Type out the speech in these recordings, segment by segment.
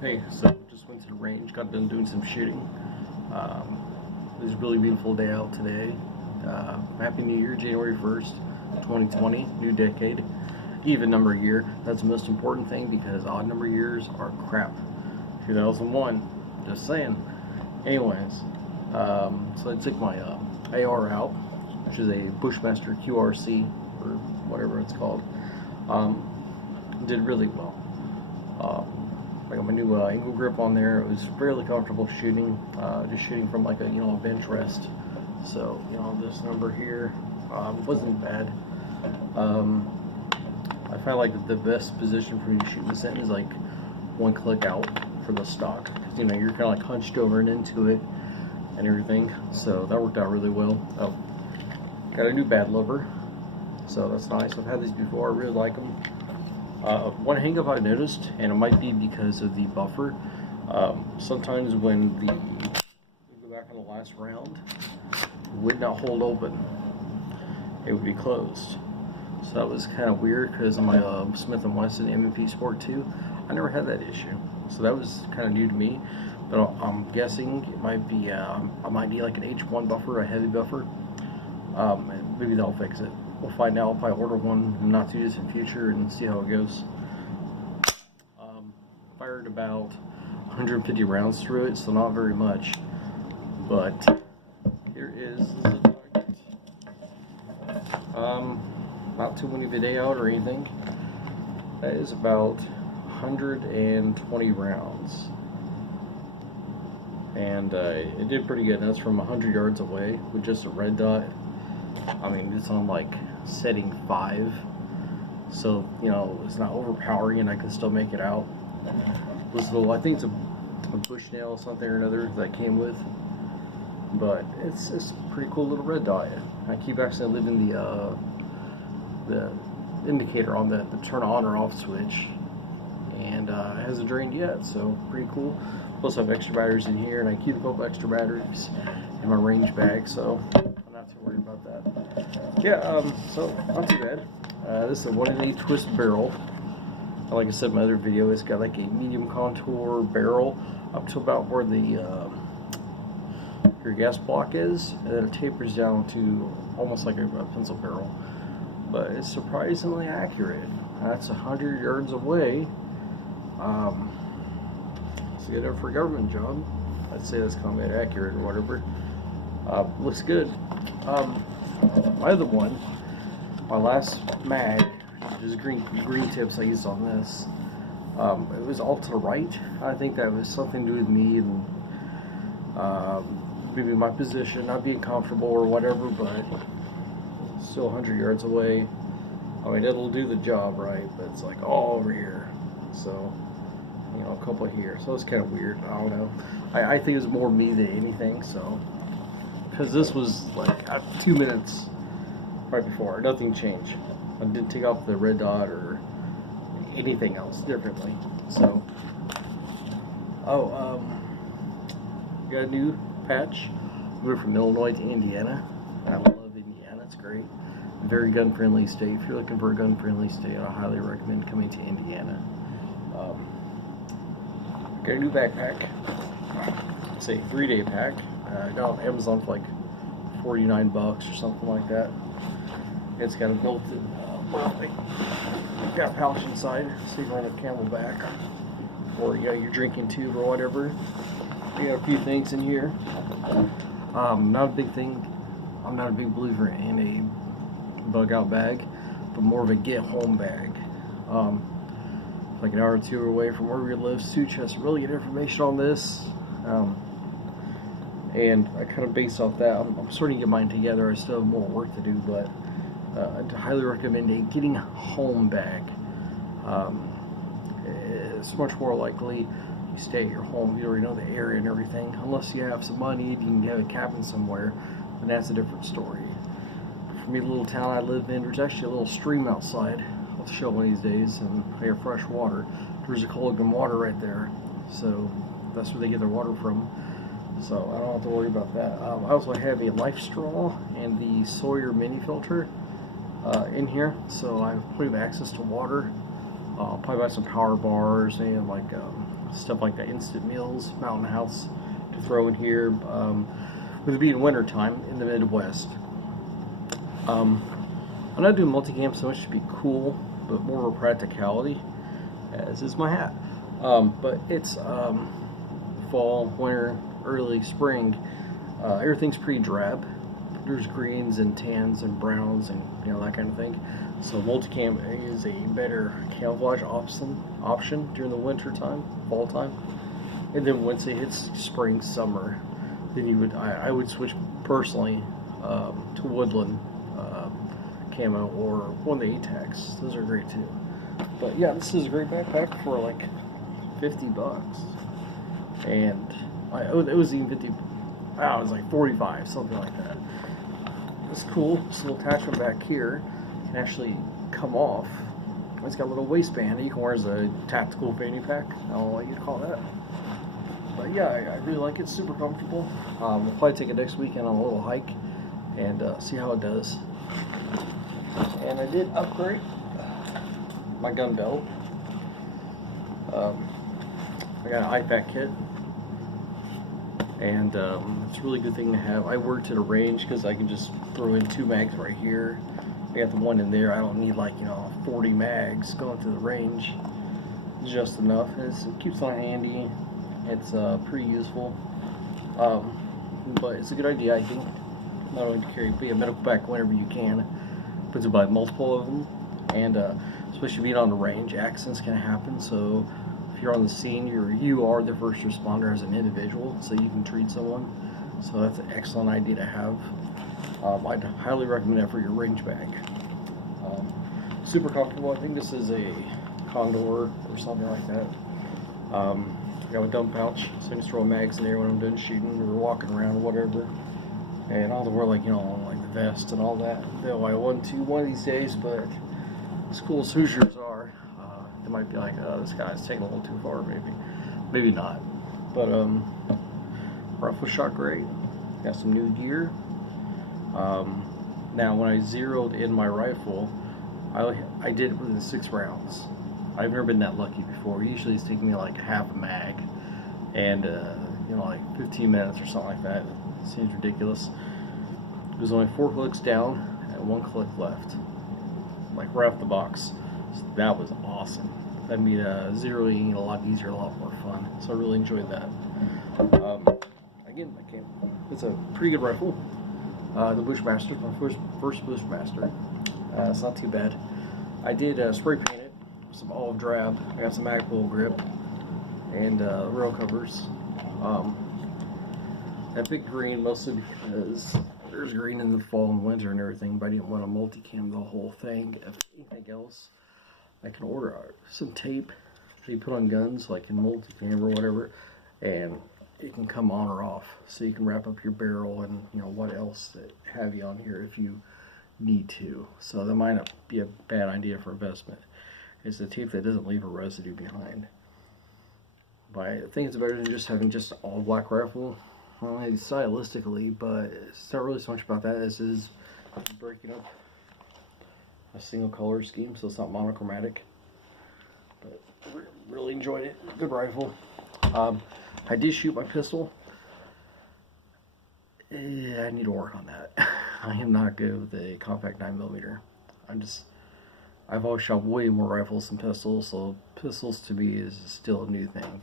Hey, so just went to the range, got done doing some shooting. It was a really beautiful day out today. Happy New Year, January 1st, 2020, new decade. Even number year, that's the most important thing because odd number years are crap. 2001, just saying. Anyways, so I took my AR out, which is a Bushmaster QRC, or whatever it's called. Did really well. I got my new angle grip on there. It was fairly comfortable shooting, just shooting from like a a bench rest. So this number here wasn't bad. I find like the best position for me to shoot this in is like one click out for the stock, because you're kind of like hunched over and into it and everything. So that worked out really well. Oh, got a new bad lever, so that's nice. I've had these before. I really like them. One hang-up I noticed, and it might be because of the buffer, sometimes when you go back on the last round, it would not hold open. It would be closed. So that was kind of weird because on my Smith & Wesson M&P Sport 2, I never had that issue. So that was kind of new to me, but I'm guessing it might be, I might need like an H1 buffer, a heavy buffer. Maybe they'll fix it. We'll find out. I'll probably order one in the not too distant future and see how it goes. Fired about 150 rounds through it, so not very much. But here is the target. Not too many of a day out or anything. That is about 120 rounds. And it did pretty good. That's from 100 yards away with just a red dot. I mean, it's on like setting 5, so it's not overpowering, and I can still make it out. This little, I think it's a Bushnell something or another that came with, but it's a pretty cool little red dot. I keep actually leaving the indicator on the turn on or off switch, and it hasn't drained yet, so pretty cool. Plus I have extra batteries in here, and I keep a couple extra batteries in my range bag, so I'm not too worried about that. Yeah, so not too bad. This is a 1-in-8 twist barrel. Like I said in my other video, it's got like a medium contour barrel up to about where your gas block is, and then it tapers down to almost like a pencil barrel. But it's surprisingly accurate. That's 100 yards away. It's good enough for a government job. I'd say that's combat accurate or whatever. Looks good. My other one, my last mag, which is green tips I used on this, it was all to the right. I think that was something to do with me and maybe my position, not being comfortable or whatever, but still 100 yards away. I mean, it'll do the job right, but it's like all over here. So, a couple here. So it's kind of weird. I don't know. I think it's more me than anything, so. Because this was like 2 minutes right before. Nothing changed. I didn't take off the red dot or anything else differently. So, got a new patch. Moved from Illinois to Indiana. I love Indiana. It's great. Very gun-friendly state. If you're looking for a gun-friendly state, I highly recommend coming to Indiana. Got a new backpack. It's a 3-day pack. I got on Amazon for like $49 or something like that. It's got a built-in got a pouch inside, so you can run a Camelback or your drinking tube or whatever. You got a few things in here. Not a big thing. I'm not a big believer in a bug-out bag, but more of a get-home bag. Like an hour or two away from where we live, Such has really good information on this. And I kind of based off that, I'm starting to get mine together. I still have more work to do, but I'd highly recommend a getting home bag. It's much more likely you stay at your home, you already know the area and everything. Unless you have some money, you can have a cabin somewhere, and that's a different story. For me, the little town I live in, there's actually a little stream outside. I'll show one of these days, and they have fresh water. There's a Culligan water right there, so that's where they get their water from. So I don't have to worry about that. I also have a Life Straw and the Sawyer mini filter in here, so I have plenty of access to water. Probably buy some power bars and like stuff like that, instant meals, Mountain House to throw in here. With it being winter time in the Midwest, I'm not doing multicam so much to be cool, but more of a practicality, as is my hat. But it's fall, winter, early spring. Everything's pretty drab. There's greens and tans and browns and that kind of thing. So multicam is a better camouflage option during the winter time, fall time. And then once it hits spring, summer, then I would switch personally to woodland camo or one of the ATACs. Those are great too. But yeah, this is a great backpack for like $50, and it was even 50. It was like 45, something like that. It's cool. This little attachment back here can actually come off. It's got a little waistband that you can wear as a tactical fanny pack. I don't know what you'd call that. But yeah, I really like it. Super comfortable. We'll probably take it next weekend on a little hike and see how it does. And I did upgrade my gun belt. I got an IFAK kit, and it's a really good thing to have. I worked at a range because I can just throw in 2 mags right here. I got the one in there. I don't need 40 mags going to the range. Just enough. It keeps on handy. It's pretty useful. But it's a good idea, I think, not only to carry a medical pack whenever you can, but to buy multiple of them. And especially being on the range, accidents can happen. So if you're on the scene, you are the first responder as an individual, so you can treat someone. So that's an excellent idea to have. I'd highly recommend that for your range bag. Super comfortable. I think this is a Condor or something like that. I got a dump pouch, so I can just throw mags in there when I'm done shooting or walking around or whatever. And I don't have to wear like the vest and all that. Though I want to one of these days, but as cool as Hoosiers are, it might be like, this guy's taking a little too far, maybe not. But rifle shot great. Got some new gear. Now when I zeroed in my rifle, I did it within 6 rounds. I've never been that lucky before. Usually it's taking me like half a mag and like 15 minutes or something like that. It seems ridiculous. It was only 4 clicks down and 1 click left, like right off the box. So that was awesome. That made zeroing a lot easier, a lot more fun. So I really enjoyed that. Again, it's a pretty good rifle. The Bushmaster, my first Bushmaster. It's not too bad. I did spray paint it with some olive drab. I got some Magpul grip and rail covers. That big green mostly because there's green in the fall and winter and everything, but I didn't want to multicam the whole thing. If anything else, I can order some tape that you put on guns, like in multicam or whatever, and it can come on or off, so you can wrap up your barrel and what else that have you on here if you need to. So that might not be a bad idea for investment. It's a tape that doesn't leave a residue behind. But I think it's better than just having just an all black rifle. Well, stylistically, but it's not really so much about that as it is breaking up a single color scheme, so it's not monochromatic. But really enjoyed it. Good rifle. I did shoot my pistol. I need to work on that. I am not good with a compact 9mm. I've always shot way more rifles than pistols, so pistols to me is still a new thing.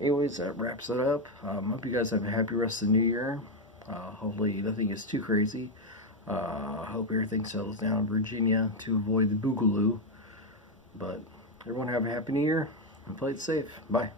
Anyways, that wraps it up. Hope you guys have a happy rest of the new year. Hopefully nothing is too crazy. Hope everything settles down in Virginia to avoid the boogaloo. But everyone have a happy new year and play it safe. Bye.